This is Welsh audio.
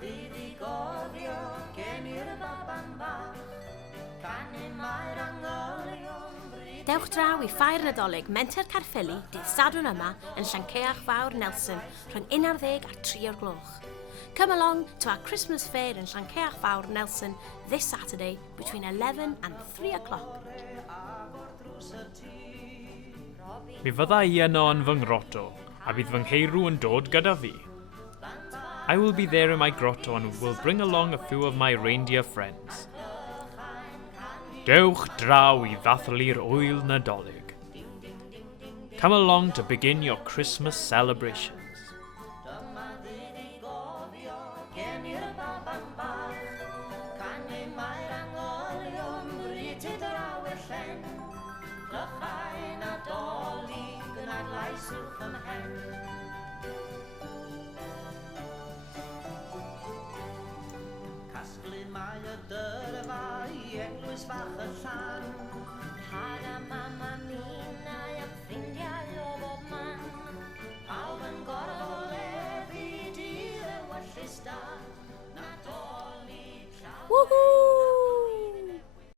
ddydd I gofio gen i'r baban bach, canu mae'r angolion bryd. Dewch draw I Ffair Nadolig Menter Caerffili dydd Sadwrn yma yn Llanceach Fawr Nelson rhwng 11 a 3 o'r gloch. Come along to our Christmas fair in Llanceach Fawr Nelson this Saturday between 11 and 3 o'clock. Mi fydda I yno yn fy ngroto, a bydd fy ngheirw yn dod gyda fi. I will be there in my grotto and will bring along a few of my reindeer friends. Dewch draw I ddathlu'r ŵyl Nadolig. Come along to begin your Christmas celebrations. Casglu mae y dyrfa I eglwys fach y llan,